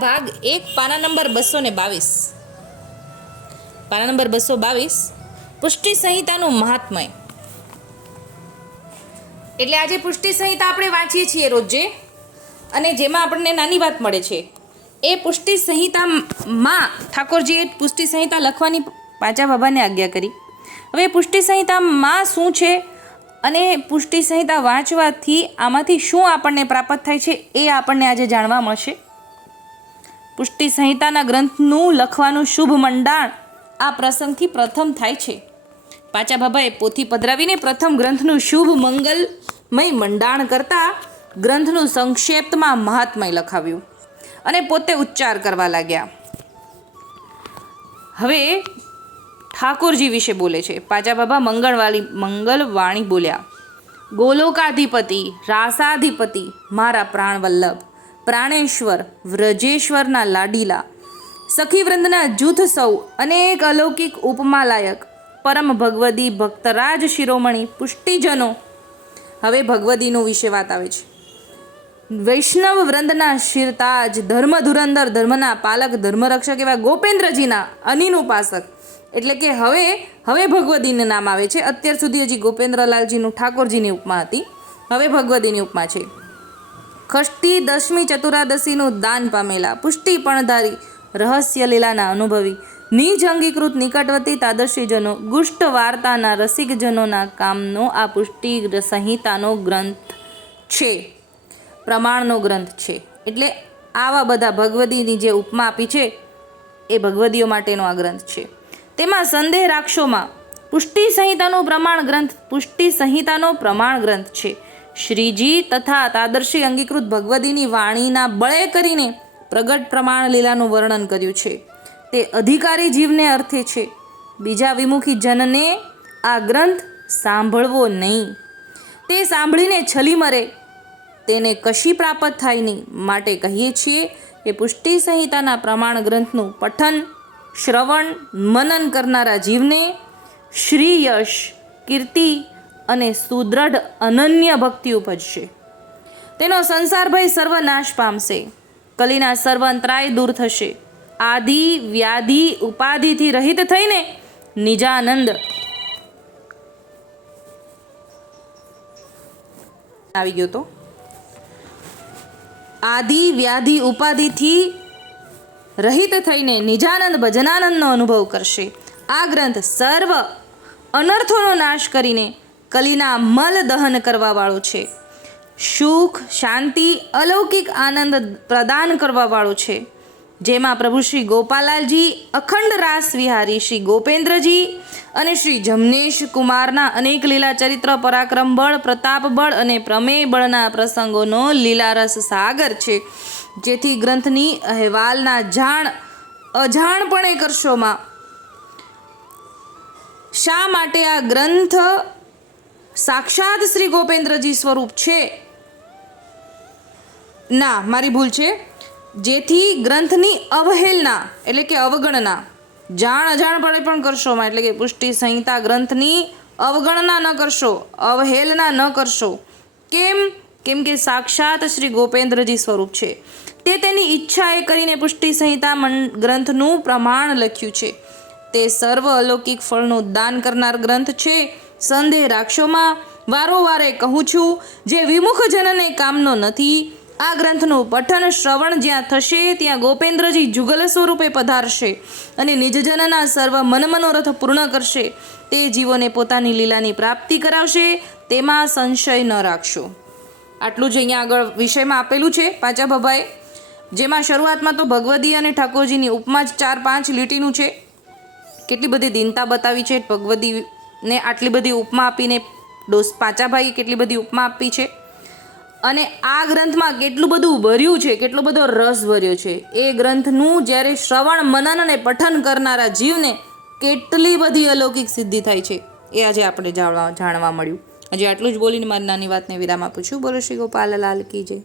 ભાગ એક, પાના નંબર બસો ને બાવીસ. પાના નંબર બસો બાવીસ. પુષ્ટિ સંહિતાનું મહાત્મય. એટલે આજે પુષ્ટિ સંહિતા આપણે વાંચીએ છીએ રોજે, અને જેમાં આપણને નાની વાત મળે છે. એ પુષ્ટિ સંહિતામાં ઠાકોરજીએ પુષ્ટિ સંહિતા લખવાની પાચા બાબાને આજ્ઞા કરી. હવે પુષ્ટિ સંહિતામાં શું છે? અને પુષ્ટિ સંહિતા વાંચવાથી આમાંથી શું આપણને પ્રાપ્ત થાય છે એ આપણને આજે જાણવા મળશે. પુષ્ટિ સંહિતાના ગ્રંથનું લખવાનું શુભ મંડાણ આ પ્રસંગથી પ્રથમ થાય છે. પાચા બાબાએ પોથી પધરાવીને પ્રથમ ગ્રંથનું શુભ મંગલમય મંડાણ કરતા ગ્રંથનું સંક્ષેપ્તમાં મહાત્મય લખાવ્યું અને પોતે ઉચ્ચાર કરવા લાગ્યા. હવે ઠાકોરજી વિશે બોલે છે. પાચા બાબા મંગળવાળી મંગલવાણી બોલ્યા. ગોલોકાધિપતિ, રાસાધિપતિ, મારા પ્રાણવલ્લભ પ્રાણેશ્વર, વ્રજેશ્વરના લાડીલા, સખીવૃંદના જૂથ સૌ, અનેક અલૌકિક ઉપમાલાયક, પરમ ભગવદી ભક્તરાજ શિરોમણી પુષ્ટિજનો. હવે ભગવદીનું વિશે વાત આવે છે. વૈષ્ણવ વૃંદના શિરતાજ, ધર્મ ધુરંધર ધર્મના પાલક, ધર્મરક્ષક એવા ગોપેન્દ્રજીના અનિનુપાસક. એટલે કે હવે હવે ભગવદીનું નામ આવે છે. અત્યાર સુધી હજી ગોપેન્દ્રલાલજીનું ઠાકોરજીની ઉપમા હતી. હવે ભગવદીની ઉપમા છે. ખષ્ટી દશમી ચતુરાદશીનું દાન પામેલા પુષ્ટિ પણધારી રહસ્ય લીલાના અનુભવી, નિજ અંગીકૃત નિકટવર્તી તાદર્શીજનો, ગુષ્ટ વાર્તાના રસિકજનોના કામનો આ પુષ્ટિ સંહિતાનો ગ્રંથ છે. પ્રમાણનો ગ્રંથ છે. એટલે આવા બધા ભગવદીની જે ઉપમા આપી છે, એ ભગવદીઓ માટેનો આ ગ્રંથ છે. તેમાં સંદેહ રાખશોમાં પુષ્ટિ સંહિતાનો પ્રમાણ ગ્રંથ, પુષ્ટિ સંહિતાનો પ્રમાણ ગ્રંથ છે. શ્રીજી તથા તાદર્શી અંગીકૃત ભગવદીની વાણીના બળે કરીને પ્રગટ પ્રમાણ લીલાનું વર્ણન કર્યું છે. તે અધિકારી જીવને અર્થે છે. બીજા વિમુખી જનને આ ગ્રંથ સાંભળવો નહીં. તે સાંભળીને છલી મરે. તેને કશી પ્રાપ્ત થાય નહીં. માટે કહીએ છીએ કે પુષ્ટિ સંહિતાના પ્રમાણ ગ્રંથનું પઠન, શ્રવણ, મનન કરનારા જીવને શ્રી યશ, કીર્તિ અને સુદૃઢ અનન્ય ભક્તિ ઉપજશે. તેનો સંસારભય સર્વનાશ પામશે. કલીના સર્વ અંતરાય દૂર થશે. આદિ, વ્યાધિ, ઉપાધિથી રહિત થઈને નિજાનંદ આવી ગયો તો. આદિ, વ્યાધિ, ઉપાધિથી રહિત થઈને નિજાનંદ ભજનાનંદનો અનુભવ કરશે. આ ગ્રંથ સર્વ અનર્થોનો નાશ કરીને કલીના મલ દહન કરવાવાળો છે. સુખ, શાંતિ, અલૌકિક આનંદ પ્રદાન કરવાવાળો છે. જેમાં પ્રભુ શ્રી ગોપાલાલજી, અખંડ રાસ વિહારી શ્રી ગોપેન્દ્રજી અને શ્રી જમનેશ કુમારના અનેક લીલા ચરિત્ર, પરાક્રમ બળ, પ્રતાપ બળ અને પ્રમેય બળના પ્રસંગોનો લીલારસ સાગર છે. જેથી ગ્રંથની અહેવાલના જાણ અજાણપણે કરશોમાં શા માટે આ ગ્રંથ સાક્ષાત શ્રી ગોપેન્દ્રજી સ્વરૂપ છે. ના, મારી ભૂલ છે. જેથી ગ્રંથની અવહેલના, એટલે કે અવગણના, જાણ અજાણપણે પણ કરશો એટલે કે પુષ્ટિ સંહિતા ગ્રંથની અવગણના ન કરશો, અવહેલના ન કરશો. કેમ? કેમ કે સાક્ષાત શ્રી ગોપેન્દ્રજી સ્વરૂપ છે. તે તેની ઈચ્છાએ કરીને પુષ્ટિ સંહિતા ગ્રંથનું પ્રમાણ લખ્યું છે. તે સર્વ અલૌકિક ફળનું દાન કરનાર ગ્રંથ છે. સંદેહ રાખશોમાં વારોવારે કહું છું, જે વિમુખજનને કામનો નથી. આ ગ્રંથનું પઠન શ્રવણ જ્યાં થશે, ત્યાં ગોપેન્દ્રજી જુગલ સ્વરૂપે પધારશે અને નિજજનના સર્વ મનમનોરથ પૂર્ણ કરશે. તે જીવોને પોતાની લીલાની પ્રાપ્તિ કરાવશે, તેમાં સંશય ન રાખશો. આટલું જ અહીંયા આગળ વિષયમાં આપેલું છે, પાંચા બાબાએ જેમાં શરૂઆતમાં તો ભગવદી અને ઠાકોરજીની ઉપમા જ ચાર પાંચ લીટીનું છે. કેટલી બધી દીનતા બતાવી છે ભગવદીને આટલી બધી ઉપમા આપીને ડોસ પાંચાભાઈએ કેટલી બધી ઉપમા આપી છે. અને આ ગ્રંથમાં કેટલું બધું ભર્યું છે, કેટલો બધો રસ ભર્યો છે. એ ગ્રંથનું જ્યારે શ્રવણ મનન અને પઠન કરનારા જીવને કેટલી બધી અલૌકિક સિદ્ધિ થાય છે, એ આજે આપણે જાણવા જાણવા મળ્યું. આજે આટલું જ બોલીને મારી નાની વાતને વિરામ આપું છું. બોલો શ્રી ગોપાલ લાલ કી જય.